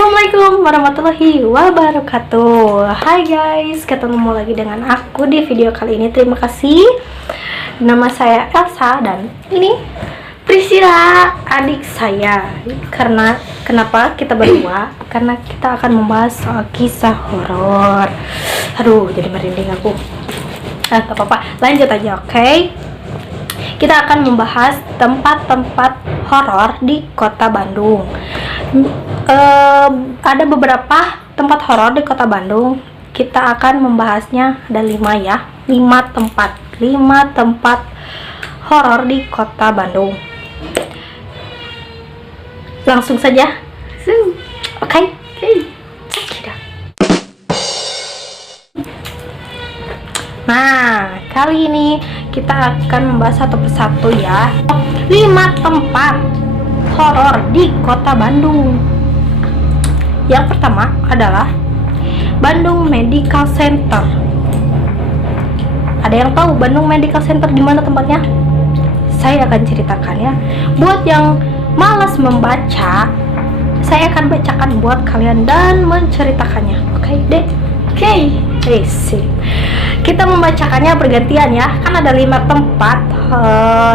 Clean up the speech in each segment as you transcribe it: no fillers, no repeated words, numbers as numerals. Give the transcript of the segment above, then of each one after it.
Assalamualaikum warahmatullahi wabarakatuh. Hai guys, ketemu lagi dengan aku di video kali ini. Terima kasih. Nama saya Elsa dan ini Priscilla, adik saya. Kenapa kita berdua? Karena kita akan membahas soal kisah horor. Aduh, jadi merinding aku. Gak apa-apa, lanjut aja, oke? Kita akan membahas tempat-tempat horor di kota Bandung. Ada beberapa tempat horor di kota Bandung. Kita akan membahasnya, ada 5 ya, 5 tempat horor di kota Bandung. Langsung saja, oke? Nah, kali ini kita akan membahas satu persatu ya, 5 tempat horor di kota Bandung. Yang pertama adalah Bandung Medical Center. Ada yang tahu Bandung Medical Center di mana tempatnya? Saya akan ceritakan ya. Buat yang malas membaca, saya akan bacakan buat kalian dan menceritakannya. Oke, deh. Oke. Sip. Kita membacakannya bergantian ya. Kan ada 5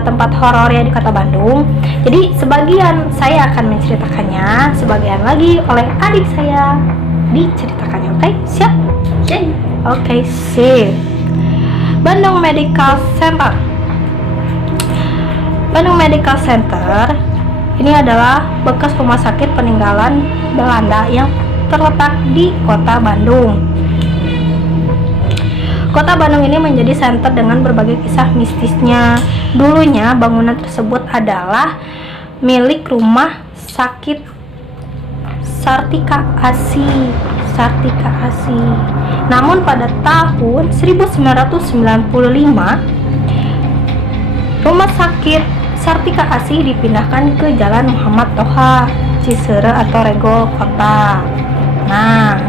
tempat horor ya di kota Bandung. Jadi sebagian saya akan menceritakannya, sebagian lagi oleh adik saya diceritakannya. Oke, siap? Oke, sip. Bandung Medical Center. Bandung Medical Center ini adalah bekas rumah sakit peninggalan Belanda yang terletak di kota Bandung. Kota Bandung ini menjadi center dengan berbagai kisah mistisnya. Dulunya bangunan tersebut adalah milik rumah sakit Sartika Asi. Namun pada tahun 1995, rumah sakit Sartika Asi dipindahkan ke Jalan Muhammad Toha, Ciseure atau Regol Kota. Nah,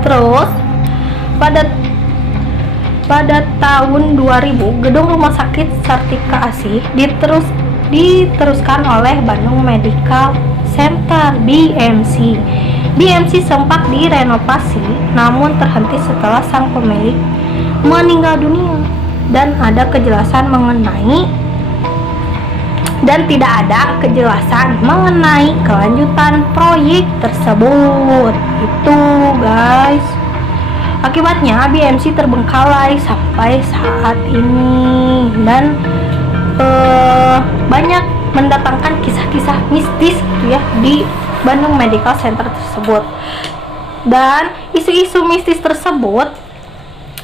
terus pada tahun 2000, gedung rumah sakit Sartika Asih diteruskan oleh Bandung Medical Center (BMC). BMC sempat direnovasi, namun terhenti setelah sang pemilik meninggal dunia dan tidak ada kejelasan mengenai kelanjutan proyek tersebut. Itu guys. Akibatnya BMC terbengkalai sampai saat ini dan banyak mendatangkan kisah-kisah mistis gitu ya di Bandung Medical Center tersebut. Dan isu-isu mistis tersebut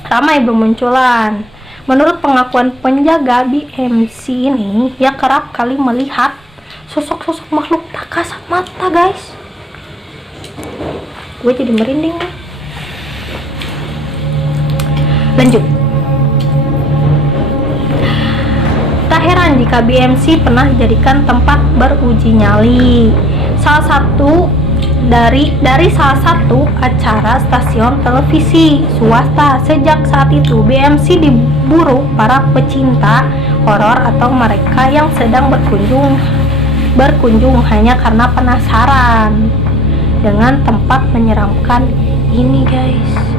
ramai bermunculan. Menurut pengakuan penjaga BMC ini, ya kerap kali melihat sosok-sosok makhluk tak kasat mata guys. Gue jadi merinding nih. Lanjut. Tak heran jika BMC pernah dijadikan tempat beruji nyali. Dari salah satu acara stasiun televisi swasta. Sejak saat itu BMC diburu para pecinta horor atau mereka yang sedang berkunjung hanya karena penasaran dengan tempat menyeramkan ini guys.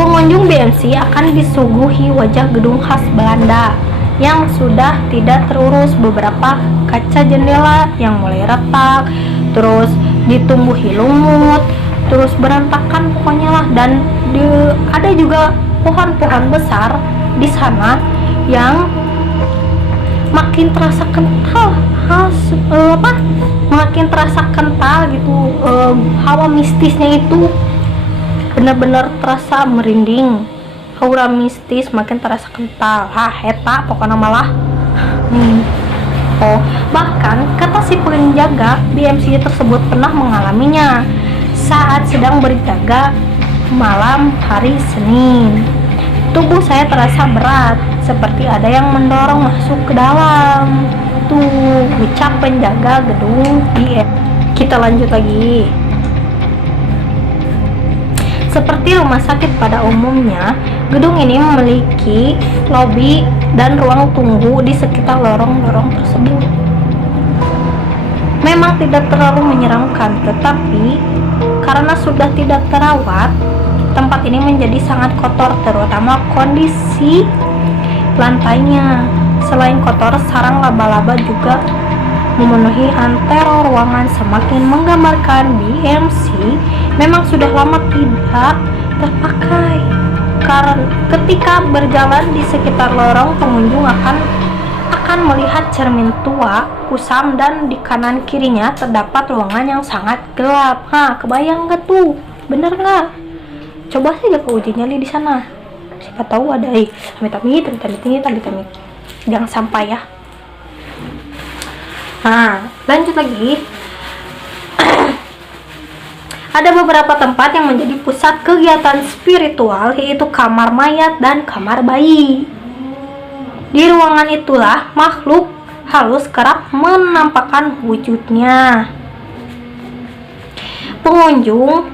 Pengunjung BMC akan disuguhi wajah gedung khas Belanda yang sudah tidak terurus, beberapa kaca jendela yang mulai retak, terus ditumbuhi lumut, terus berantakan pokoknya lah. Dan ada juga pohon-pohon besar di sana yang makin terasa kental, gitu. Hawa mistisnya itu benar-benar terasa merinding. Aura mistis makin terasa kental. Heta pokoknya malah. Bahkan kata si penjaga BMC tersebut pernah mengalaminya saat sedang berjaga malam hari Senin. Tubuh saya terasa berat, seperti ada yang mendorong masuk ke dalam. Tuh, ucap penjaga gedung BMC. Kita lanjut lagi. Seperti rumah sakit pada umumnya, Gedung ini memiliki lobi dan ruang tunggu di sekitar lorong-lorong tersebut. Memang tidak terlalu menyeramkan, tetapi karena sudah tidak terawat, tempat ini menjadi sangat kotor, terutama kondisi lantainya. Selain kotor, sarang laba-laba juga memenuhi antero ruangan, semakin menggambarkan BMC memang sudah lama tidak terpakai. Karena ketika berjalan di sekitar lorong, pengunjung akan melihat cermin tua, kusam, dan di kanan kirinya terdapat ruangan yang sangat gelap. Kebayang gak tuh? Bener nggak? Coba saja kau uji nyali di sana. Siapa tahu ada amit-amit. Jangan sampai ya. Lanjut lagi. Ada beberapa tempat yang menjadi pusat kegiatan spiritual, yaitu kamar mayat dan kamar bayi. Di ruangan itulah makhluk halus kerap menampakkan wujudnya. Pengunjung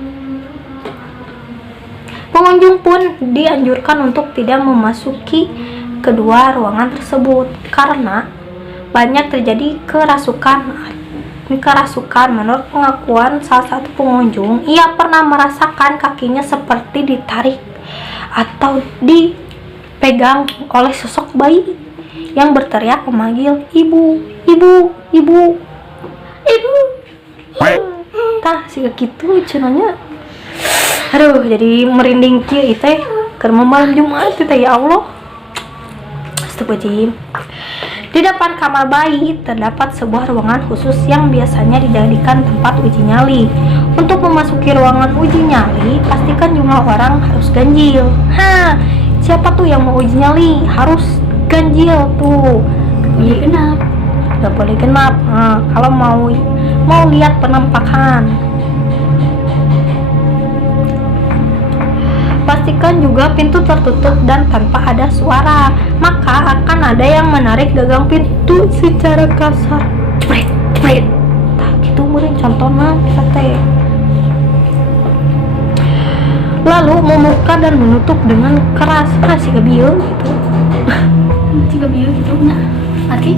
pun dianjurkan untuk tidak memasuki kedua ruangan tersebut karena banyak terjadi kerasukan. Menurut pengakuan salah satu pengunjung, ia pernah merasakan kakinya seperti ditarik atau dipegang oleh sosok bayi yang berteriak memanggil ibu, ibu, ibu, ibu. Tah sih gitu cenanya. Aduh, jadi merinding kieu teh keur malam Jumat teh, ya Allah. Astagfirullahaladzim. Di depan kamar bayi terdapat sebuah ruangan khusus yang biasanya dijadikan tempat uji nyali. Untuk memasuki ruangan uji nyali, pastikan jumlah orang harus ganjil. Siapa tuh yang mau uji nyali? Harus ganjil tuh. Boleh genap. Gak boleh genap. Kalau mau lihat penampakan. Pastikan juga pintu tertutup dan tanpa ada suara. Maka akan ada yang menarik gagang pintu secara kasar. Pret. Tah gitu meureun contohna kita teh. Lalu membuka dan menutup dengan keras. Siga bieu gitu. Siga bieu gitu nah. Arti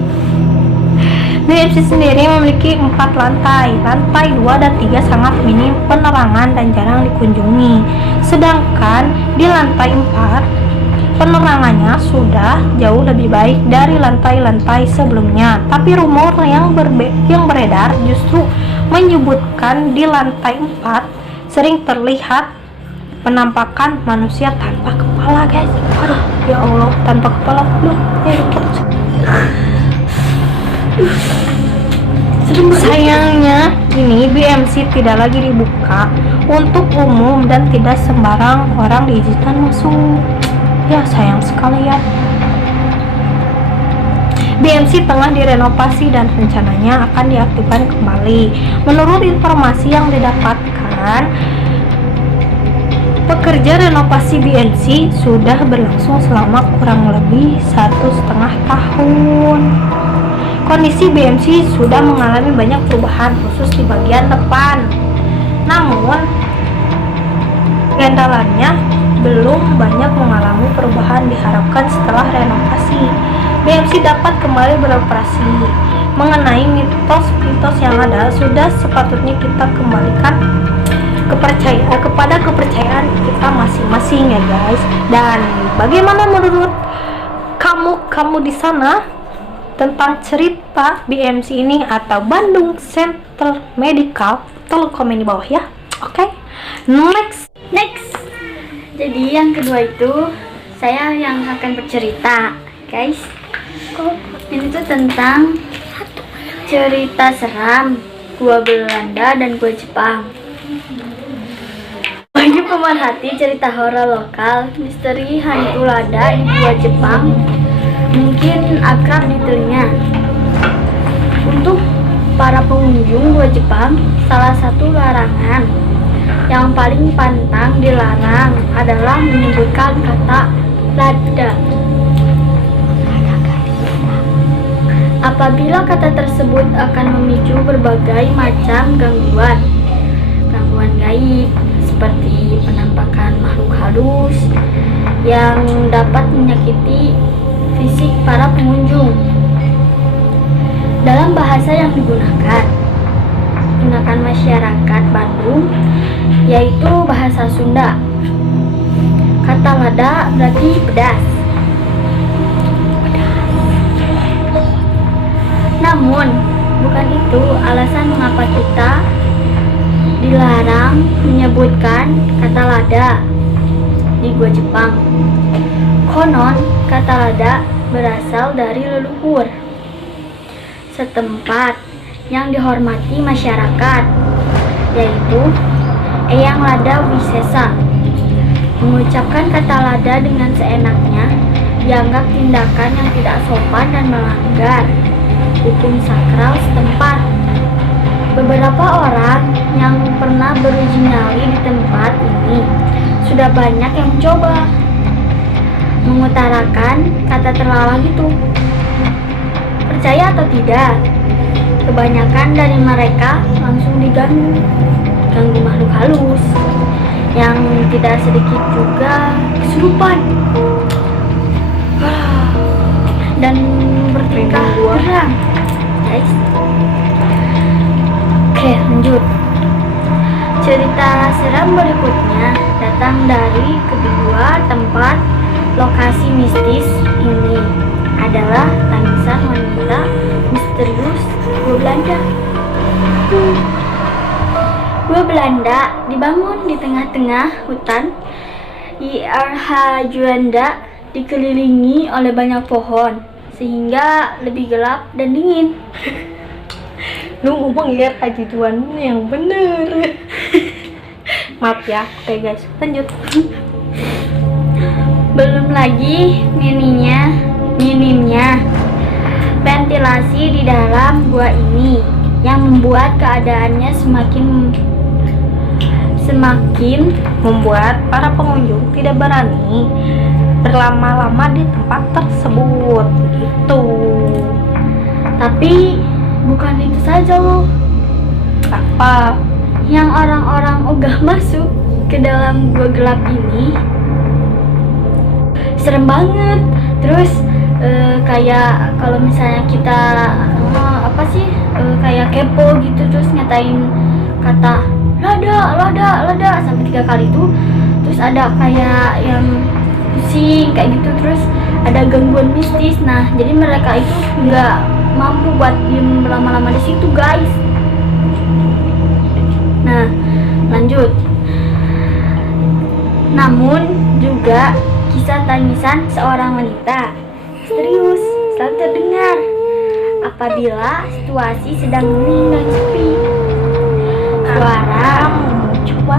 BMC sendiri memiliki 4 lantai. Lantai 2 dan 3 sangat minim penerangan dan jarang dikunjungi. Sedangkan di lantai 4, penerangannya sudah jauh lebih baik dari lantai-lantai sebelumnya. Tapi rumor yang beredar justru menyebutkan di lantai 4 sering terlihat penampakan manusia tanpa kepala, guys. Aduh, ya Allah, tanpa kepala. Sayangnya ini BMC tidak lagi dibuka untuk umum dan tidak sembarang orang diizinkan masuk. Ya, sayang sekali ya. BMC tengah direnovasi dan rencananya akan diaktifkan kembali. Menurut informasi yang didapatkan, pekerja renovasi BMC sudah berlangsung selama kurang lebih 1,5 tahun. Kondisi BMC sudah mengalami banyak perubahan, khusus di bagian depan. Namun, gandalannya belum banyak mengalami perubahan diharapkan setelah renovasi. BMC dapat kembali beroperasi. Mengenai mitos-mitos yang ada, sudah sepatutnya kita kembalikan kepada kepercayaan kita masing-masing ya guys. Dan bagaimana menurut kamu di sana tentang cerita BMC ini atau Bandung Center Medical? Tolong komen di bawah ya. Oke. Next. Jadi yang kedua itu saya yang akan bercerita, guys. Ini tuh tentang cerita seram gua Belanda dan gua Jepang. Bagi pemerhati cerita horor lokal, misteri hantu lada di gua Jepang mungkin akrab di telinga. Untuk para pengunjung gua Jepang, salah satu larangan yang paling pantang dilarang adalah menyebutkan kata lada. Apabila kata tersebut akan memicu berbagai macam gangguan gaib seperti penampakan makhluk halus yang dapat menyakiti fisik para pengunjung. Dalam bahasa yang digunakan masyarakat Bandung, yaitu bahasa Sunda. Kata lada berarti pedas. Namun, bukan itu alasan mengapa kita dilarang menyebutkan kata lada di gua Jepang. Konon, kata lada berasal dari leluhur setempat yang dihormati masyarakat, yaitu Eyang Lada Wisesa. Mengucapkan kata lada dengan seenaknya dianggap tindakan yang tidak sopan dan melanggar hukum sakral setempat. Beberapa orang yang pernah beruji nyali di tempat ini sudah banyak yang mencoba mengutarakan kata terlarang itu. Percaya atau tidak, kebanyakan dari mereka langsung diganggu makhluk halus, yang tidak sedikit juga kesurupan dan bertingkah geram. Guys, oke, lanjut. Cerita seram berikutnya datang dari kedua tempat lokasi mistis ini adalah tangisan wanita misterius gua Belanda. Gua Belanda dibangun di tengah-tengah hutan IRH Juanda, dikelilingi oleh banyak pohon sehingga lebih gelap dan dingin. Lu ngomong ya Haji Juan yang bener. Maaf ya. Oke guys, lanjut. Belum lagi minimnya ventilasi di dalam gua ini yang membuat keadaannya semakin Membuat para pengunjung tidak berani berlama-lama di tempat tersebut. Gitu. Tapi bukan itu saja loh. Apa? Yang orang-orang ogah masuk ke dalam gua gelap ini serem banget. Terus kayak kalau misalnya kita kayak kepo gitu, terus nyatain kata lada sampai 3 kali itu, terus ada kayak yang pusing kayak gitu, terus ada gangguan mistis. Nah, jadi mereka itu nggak mampu buat diem lama-lama di situ, guys. Nah, lanjut. Namun juga kisah tangisan seorang wanita misterius selalu terdengar apabila situasi sedang hening dan sepi. Suara coba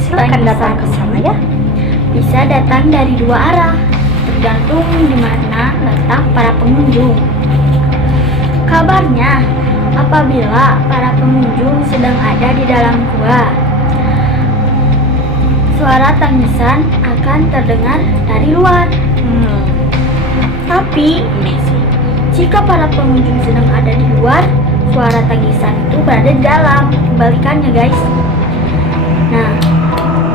silakan datang ke sana ya. bisa datang dari 2 arah, tergantung di mana letak para pengunjung. Kabarnya, apabila para pengunjung sedang ada di dalam gua, suara tangisan akan terdengar dari luar. Tapi, jika para pengunjung sedang ada di luar, suara tangisan itu berada di dalam. Kebalikannya, guys. Nah,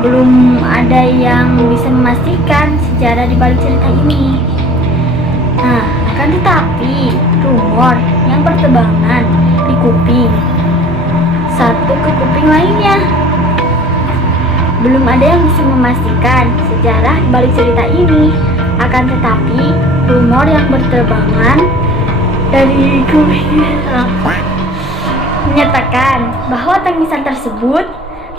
belum ada yang bisa memastikan sejarah di balik cerita ini. Nah, akan tetapi rumor yang bertebangan di kuping satu ke kuping lainnya. Belum ada yang bisa memastikan sejarah di balik cerita ini. Akan tetapi rumor yang berterbangan dari kuping menyatakan bahwa tangisan tersebut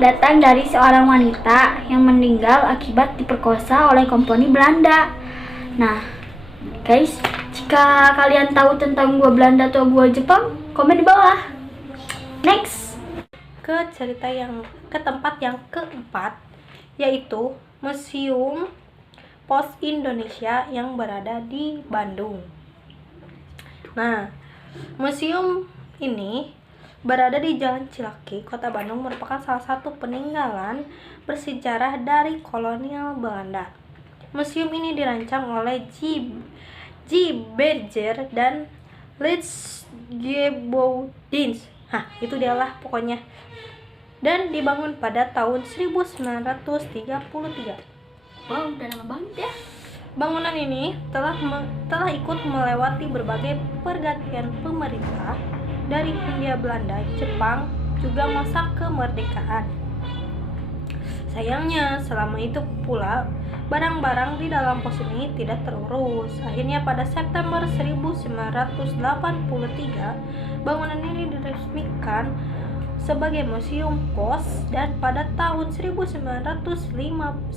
datang dari seorang wanita yang meninggal akibat diperkosa oleh komponi Belanda. Nah, guys, jika kalian tahu tentang gua Belanda atau gua Jepang, komen di bawah. Next, Ke tempat yang keempat, yaitu Museum Pos Indonesia yang berada di Bandung. Nah, museum ini berada di Jalan Cilaki, Kota Bandung, merupakan salah satu peninggalan bersejarah dari kolonial Belanda. Museum ini dirancang oleh J. Berger dan Leeds Geboudins. Itu dialah pokoknya. Dan dibangun pada tahun 1933. wow, udah lama banget ya. Bangunan ini telah ikut melewati berbagai pergantian pemerintah dari Hindia Belanda, Jepang, juga masa kemerdekaan. Sayangnya, selama itu pula barang-barang di dalam pos ini tidak terurus. Akhirnya pada September 1983, bangunan ini diresmikan sebagai museum pos, dan pada tahun 1995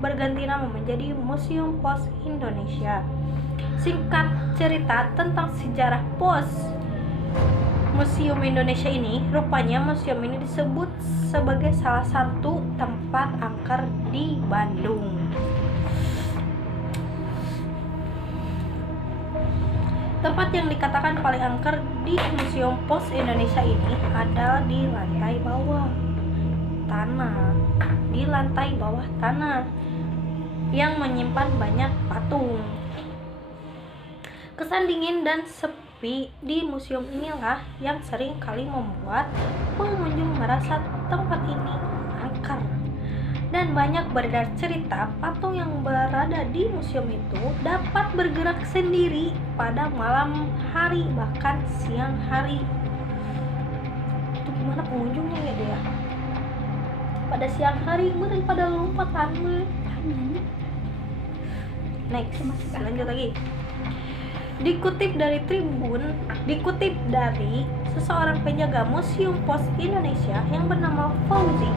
berganti nama menjadi Museum Pos Indonesia. Singkat cerita tentang sejarah pos Museum Indonesia ini, rupanya museum ini disebut sebagai salah satu tempat angker di Bandung. Tempat yang dikatakan paling angker di Museum Pos Indonesia ini adalah di lantai bawah tanah yang menyimpan banyak patung. Kesan dingin dan sepi di museum inilah yang sering kali membuat pengunjung merasa tempat ini angker. Dan banyak beredar cerita patung yang berada di museum itu dapat bergerak sendiri pada malam hari bahkan siang hari. Itu gimana pengunjungnya ya dia? Pada siang hari kemudian pada lompatan. Next, lanjut lagi. Dikutip dari seseorang penjaga Museum Pos Indonesia yang bernama Fauzi,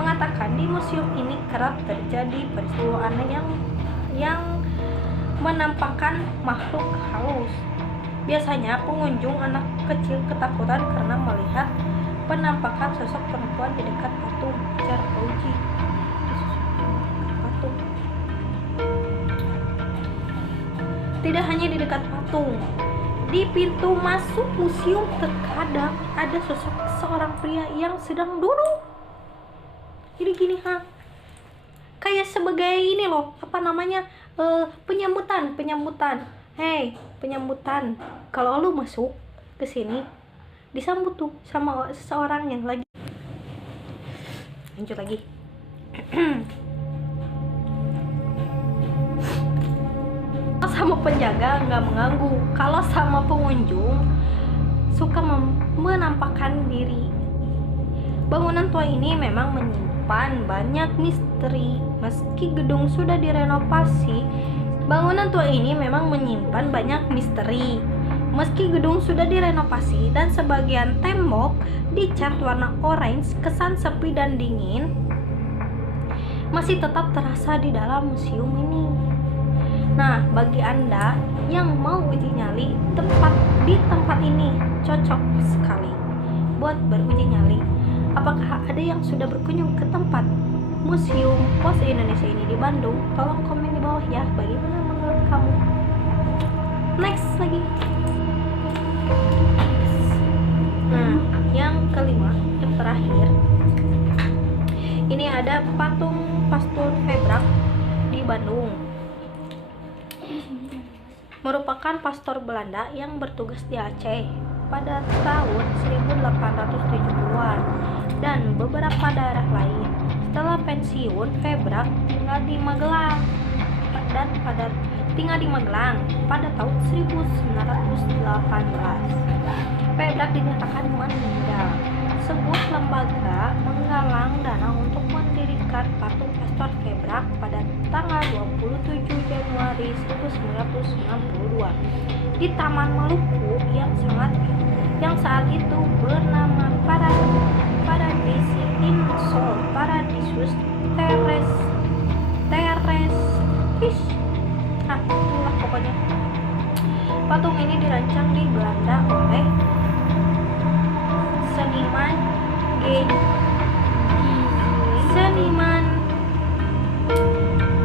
mengatakan di museum ini kerap terjadi peristiwa aneh yang menampakkan makhluk halus. Biasanya pengunjung anak kecil ketakutan karena melihat penampakan sosok perempuan di dekat patung, ujar Fauzi. Tidak hanya di dekat patung, di pintu masuk museum terkadang ada sosok seorang pria yang sedang duduk. Jadi gini kayak sebagai ini loh, penyambutan. Hey, penyambutan. Kalau lu masuk ke sini, disambut tuh sama seseorang yang lagi. Lanjut lagi. Sama penjaga nggak mengganggu. Kalau sama pengunjung suka menampakkan diri. Bangunan tua ini memang menyimpan banyak misteri. Meski gedung sudah direnovasi, dan sebagian tembok dicat warna orange, kesan sepi dan dingin masih tetap terasa di dalam museum ini. Nah, bagi Anda yang mau uji nyali, di tempat ini cocok sekali buat beruji nyali. Apakah ada yang sudah berkunjung ke tempat Museum Pos Indonesia ini di Bandung? Tolong komen di bawah ya, bagaimana menurut kamu? Next lagi. Nah, yang kelima, yang terakhir, ini ada patung Pastor Febrak di Bandung. Merupakan pastor Belanda yang bertugas di Aceh pada tahun 1870-an dan beberapa daerah lain. Setelah pensiun, Febrak tinggal di Magelang pada tahun 1918. Febrak dinyatakan meninggal. Sebuah lembaga menggalang dana untuk mendirikan patung Pastor Febrak pada tanggal 27 Januari 1992 di Taman Maluku yang saat itu bernama Paradisi Insol Paradisus Terrestis. Itulah pokoknya. Patung ini dirancang di Belanda oleh seniman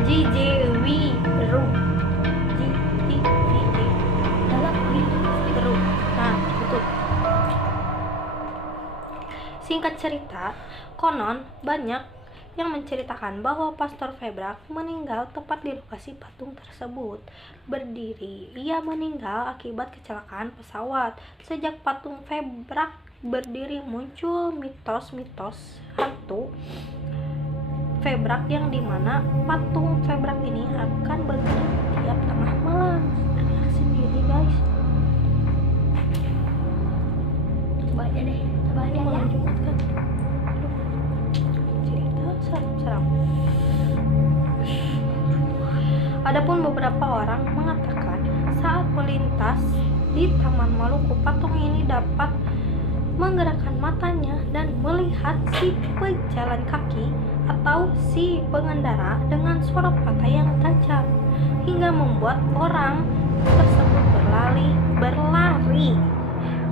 J.J. Wiru. Nah, itu. Singkat cerita, konon banyak yang menceritakan bahwa Pastor Febrak meninggal tepat di lokasi patung tersebut berdiri. Ia meninggal akibat kecelakaan pesawat. Sejak patung Febrak berdiri muncul mitos-mitos hantu Febrak, yang dimana patung Febrak ini akan bergerak tiap tengah malam. Lihat sendiri guys. Coba aja deh, coba aja ya. Menunjukkan. Aduh, cerita seram-seram. Adapun beberapa orang mengatakan saat melintas di Taman Maluku, patung ini dapat menggerakkan matanya dan melihat si pejalan kaki atau si pengendara dengan sorot mata yang tajam hingga membuat orang tersebut berlari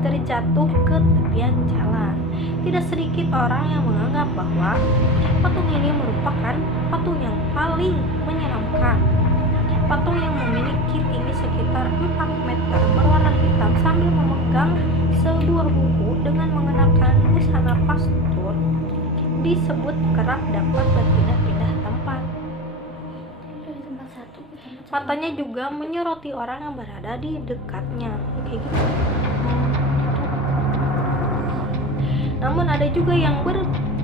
terjatuh ke tepian jalan. Tidak sedikit orang yang menganggap bahwa patung ini merupakan patung yang paling menyeramkan. Patung yang memiliki tinggi sekitar 4 meter berwarna hitam sambil memegang sebuah buku dengan mengenakan busana pastor disebut kerap dapat berpindah-pindah tempat. Dari tempat satu ke tempat Matanya juga menyoroti orang yang berada di dekatnya. Kayak gitu. Namun ada juga yang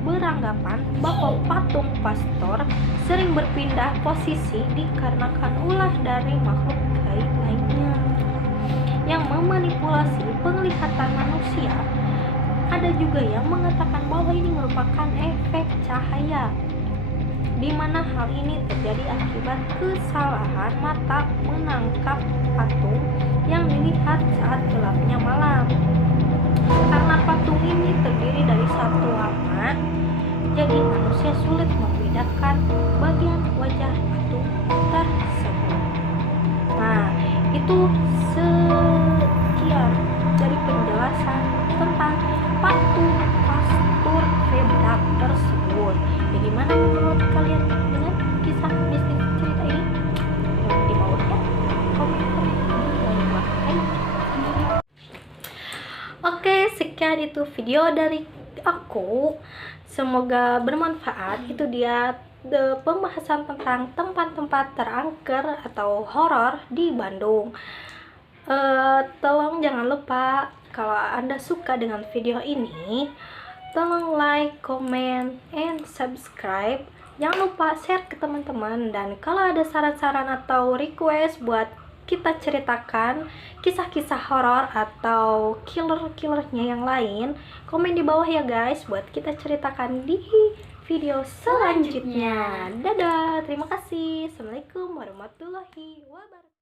beranggapan bahwa patung pastor sering berpindah posisi dikarenakan ulah dari makhluk gaib lainnya yang memanipulasi penglihatan manusia. Ada juga yang mengatakan bahwa ini merupakan efek cahaya, di mana hal ini terjadi akibat kesalahan mata menangkap patung yang dilihat saat gelapnya malam. Karena patung ini terdiri dari satu warna, jadi manusia sulit membedakan bagian wajah patung tersebut. Nah, itu sekian dari penjelasan tentang patung pastor Febrak tersebut. Bagaimana menurut kalian dengan kisah mistis cerita ini? Yang di bawahnya komen. Oke, sekian itu video dari aku. Semoga bermanfaat. Itu dia pembahasan tentang tempat-tempat terangker atau horor di Bandung. Tolong jangan lupa kalau Anda suka dengan video ini, tolong like, comment, and subscribe. Jangan lupa share ke teman-teman. Dan kalau ada saran-saran atau request buat kita ceritakan kisah-kisah horor atau killer-killernya yang lain, komen di bawah ya guys, buat kita ceritakan di video selanjutnya. Dadah, terima kasih. Assalamualaikum warahmatullahi wabarakatuh.